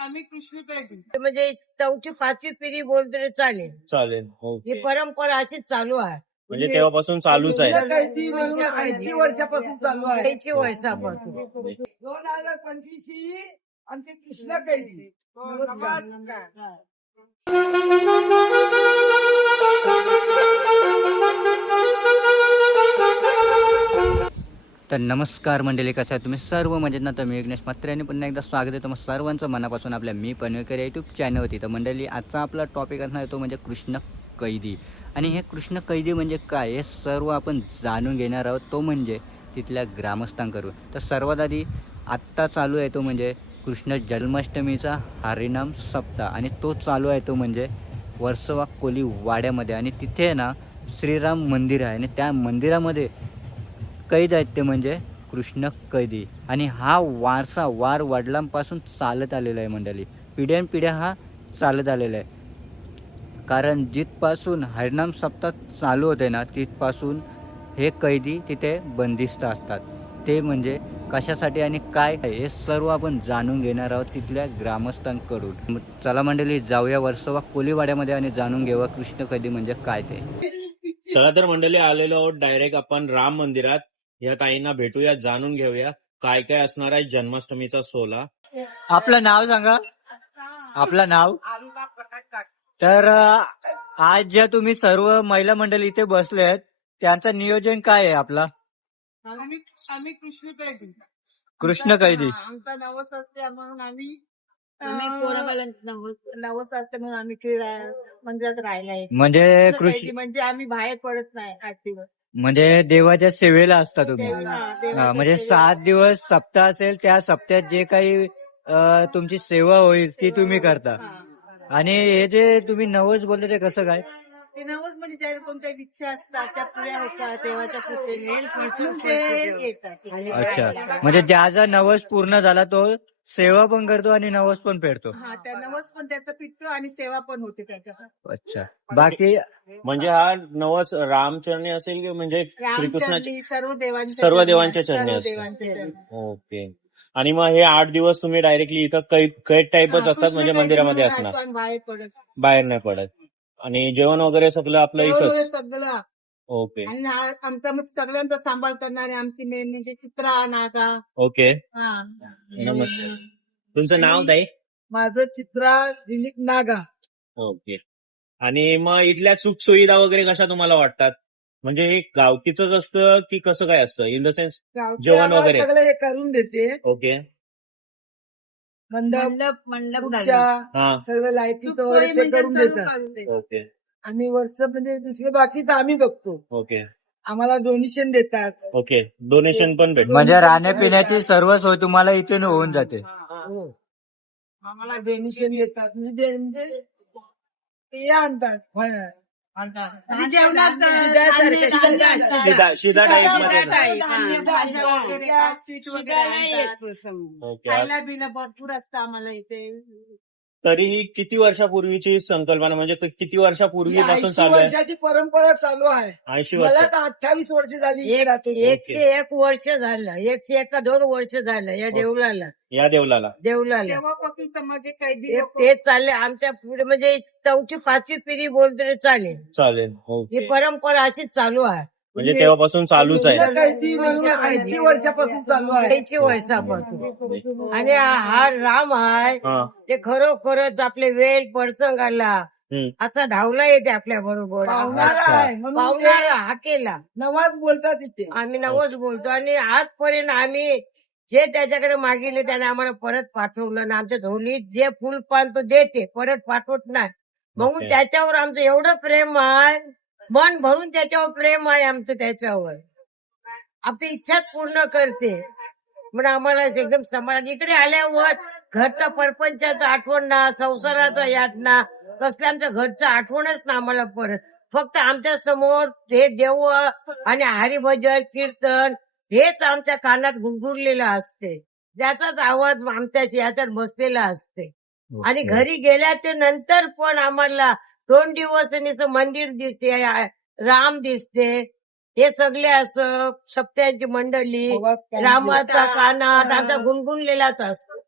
आम्ही कृष्ण कैदी. म्हणजे 4वी-5वी पिढी बोलतो तरी चालेल. चालेल. ही ओके. परंपरा अशीच चालू आहे. म्हणजे तेव्हापासून चालूच आहे. कृष्ण कैदी म्हणून 80 वर्षापासून चालू आहे. 80 वर्षापासून. 2025 ही आमची कृष्ण कैदी. नमस्कार. तर नमस्कार मंडळी, कसं आहे तुम्ही सर्व मजेत ना? तर मी विघ्नेश मात्रे आणि पुन्हा एकदा स्वागत आहे तुम्हाला सर्वांचं मनापासून आपल्या मी पनवेकर यूट्यूब चॅनलवरती. तर मंडळी, आजचा आपला टॉपिक असणार तो म्हणजे कृष्ण कैदी. आणि हे कृष्ण कैदी म्हणजे काय हे सर्व आपण जाणून घेणार आहोत, तो म्हणजे तिथल्या ग्रामस्थांकडून. तर सर्वात आधी आत्ता चालू आहे तो म्हणजे कृष्ण जन्माष्टमीचा हरिनाम सप्ताह, आणि तो चालू आहे तो म्हणजे वर्सोवा कोली वाड्यामध्ये. आणि तिथे ना श्रीराम मंदिर आहे, आणि त्या मंदिरामध्ये कैद आहेत ते म्हणजे कृष्ण कैदी. आणि हा वारसा वडिलांपासून चालत आलेला आहे मंडळी, पिढ्यानपिढ्या हा चालत आलेला आहे. कारण जिथपासून हरिनाम सप्ताह चालू होते ना, तिथपासून हे कैदी तिथे बंदिस्त असतात. ते म्हणजे कशासाठी आणि काय हे सर्व आपण जाणून घेणार आहोत तिथल्या ग्रामस्थांकडून. चला मंडळी, जाऊया वर्सोवा कोलीवाड्यामध्ये आणि जाणून घेऊया कृष्ण कैदी म्हणजे काय ते. चला तर मंडळी, आलेलो आहोत डायरेक्ट आपण राम मंदिरात. या ताईंना भेटूया, जाणून घेऊया काय काय असणार आहे जन्माष्टमीचा सोहळा. आपलं नाव सांगा. आपलं नाव. तर आज ज्या तुम्ही सर्व महिला मंडळी इथे बसले आहेत, त्यांचं नियोजन काय आहे आपला? आम्ही कृष्ण कैदी. कृष्ण कैदी. आमचा नवस असते म्हणून आम्ही नवस नवस असते म्हणून आम्ही मंदिरात राहिलाय. म्हणजे कृष्ण कैदी म्हणजे आम्ही बाहेर पडत नाही 8 दिवस. म्हणजे देवाच्या सेवेला असता तुम्ही. देवाच्या म्हणजे सेवेला. 7 दिवस सप्ताह असेल, त्या सप्त्यात जे काही तुमची सेवा होईल ती तुम्ही करता. आणि हे जे तुम्ही नवस बोलले ते कसं काय? ते नवस म्हणजे ज्या कोणत्या इच्छा असतात त्या पुऱ्या होतात देवाच्या कृपेने म्हणून ते येतात. अच्छा, म्हणजे ज्याचा नवस पूर्ण झाला तो सेवा पण करतो आणि नवस पण फेडतो. हा, त्या नवस पण त्याचं पिकतो आणि सेवा पण होते त्याच्या. अच्छा, बाकी म्हणजे हा नवस रामचरणी असेल की म्हणजे श्रीकृष्णाच्या रामचरणी सर्व देवांच्या चरणी असतो. देवांच्या चरणी. ओके. आणि मग हे 8 दिवस तुम्ही डायरेक्टली इथं कैद टाईपच असतात, म्हणजे मंदिरामध्ये असणार, आम्ही बाहेर पडत बाहेर नाही पडत. आणि जेवण वगैरे सगळं आपलं जेवण वगैरे इथंच. सगळं. ओके. आणि आमचा मग सगळ्यांचा सांभाळ करणारे आमची मेन म्हणजे चित्रा नागा. ओके. हा, नमस्कार. तुमचं नाव ताई? माझं चित्रा दिलीप नागा. ओके. आणि मग इथल्या सुख सुविधा वगैरे कशा तुम्हाला वाटतात? म्हणजे हे गावकीच असतं की कसं काय असतं, इन द सेन्स गावचे जेवण आम्हाला वगैरे? सगळं हे करून देते. ओके. मंडप हा. सगळं लाईटीचं वगैरे ते करून देतात. ओके. आणि वरचं म्हणजे दुसरे बाकीचं आम्ही बघतो. ओके. आम्हाला डोनेशन देतात. ओके. डोनेशन पण भेटतं. म्हणजे राहण्यापिण्याची सर्व सोय तुम्हाला इथून होऊन जाते. हो. आम्हाला डोनेशन देतात म्हणजे ते आणतात. आणि जेवणात शिदा टाईप मध्ये. भाज्या वगैरे, पीठ वगैरे आणतात. ओके. खायला बिला भरपूर असतं आम्हाला इथे. तरीही किती वर्षापूर्वीची संकल्पना, म्हणजे किती वर्षापूर्वीपासून 80 चालू आहे? वर्षाची परंपरा चालू आहे. 80 वर्ष. मला तर 28 वर्ष झाली. 101 वर्ष झालं, 101 का 2 वर्ष झालं या देवळाला. या देवलाला. तेव्हापासून समाज कैदी ते चालले आमच्या पुढे, म्हणजे 4वी-5वी पिढी बोलतो तरी चालेल. चालेल. ओके. ही परंपरा अशीच चालू आहे. म्हणजे तेव्हापासून चालूच आहे. कैदी म्हणून 80 वर्षापासून चालू आहे. 80 वर्षापासून. आणि हा राम आहे हा. ते खरोखरच आपले वेळ प्रसंगाला असा धावला येते आपल्या बरोबर. पावणारा आहे म्हणून पावणारा हाकेला नमाज बोलतात तिथे. आम्ही नवस बोलतो. आणि आजपर्यंत आम्ही जे त्याच्याकडे मागितले त्याने आम्हाला परत पाठवलं ना. आमच्या ढोलीत जे फुल पान तो देते, परत पाठवत नाही. म्हणून ओके. त्याच्यावर आमचं एवढं प्रेम आहे, मन भरून त्याच्यावर प्रेम आहे आमचं त्याच्यावर. आपली इच्छाच पूर्ण करते म्हणून आम्हाला एकदम समाधान. इकडे आल्यावर घरचा परपंचाचा आठवण ना, संसाराचा यातना, कसल्या आमच्या घरचं आठवणच ना आम्हाला परत. फक्त आमच्या समोर हे देव आणि हरिभजन कीर्तन हेच आमच्या कानात गुंगुरलेलं असते. ज्याचाच आवाज आमच्याशी याच्यात बसलेला असते. आणि घरी गेल्याच्या नंतर पण आम्हाला 2 दिवस नुसतं मंदिर दिसते, राम दिसते. हे सगळे असं सप्त्यांची मंडळी रामाचा कानात आमचा गुणगुणलेलाच असतो.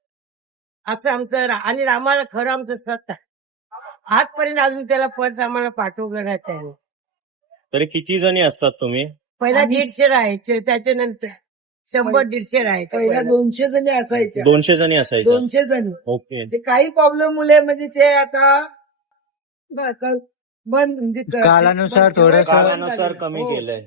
असं आमचं आणि रामाला खरं आमचं सत्य आहे. आजपर्यंत अजून त्याला परत आम्हाला पाठवलं नाही त्याने. तरी किती जणी असतात तुम्ही? पहिला 150 राहायचे, त्याच्यानंतर 100-150 राहायचे पहिला पहिला. 200 जणी असायच्या. 200 जणी असायच्या. 200 जणी. ओके. ते काही प्रॉब्लेम मुले म्हणजे ते आता बंद म्हणजे कालानुसार थोडंसं- कालानुसार कमी हो. केलंय.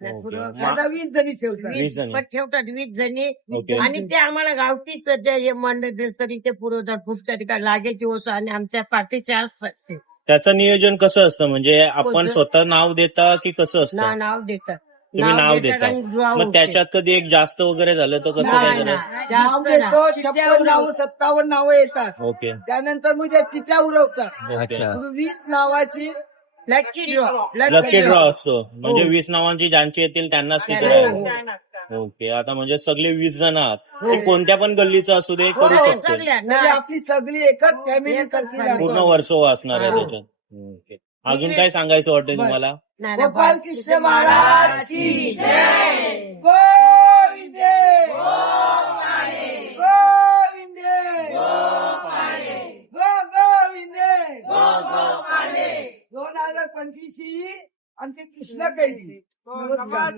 नाही, ओके. पूर्व- आता 20 जणी ठेवतात. 20 जणी. पण ठेवतात 20 जणी. ओके. आणि ते आम्हाला गावठीच जे मंडळ सरी ते पुरवतात. खूप ठिकाणी लागेची वस्तू आणि आमच्या पार्टीच्या असतात. त्याचं नियोजन कसं असतं? म्हणजे आपण कोणतं? स्वतः नाव देता की कसं असतं? नाव देतात. तुम्ही नाव देता. आणि draw मग होते. त्याच्यात कधी एक जास्त वगैरे झालं तर कसं काय नाही, करत? नाही, नाव जास्त देतो, नाही. 56 नावं 57 नावं येतात. ओके. त्यानंतर मग त्या चिठ्ठ्या उडवतात. अच्छा. 20 नावाची लकी ड्रॉ. लकी ड्रॉ असतो. म्हणजे हो. 20 नावांची ज्यांची येतील त्यांनाच तिथे हो, राहील. हो. ओके. आता म्हणजे सगळे 20 जण आहात. हो. ते कोणत्या पण गल्लीचं असू दे करू हो, शकतो. सगळ्या म्हणजे नाही. आपली सगळी एकच फॅमिली एकच सारखी family. राहतो. पूर्ण वर्ष असणार आहे हो. त्याच्यात. ओके. अजून काय सांगायचं वाटतं बस. तुम्हाला? नाही, नाही, गोपाल कृष्ण महाराज की जय. गोविंदे गोविंदे गोविंदे 2025 ही आमची कृष्ण कैदी. नमस्कार.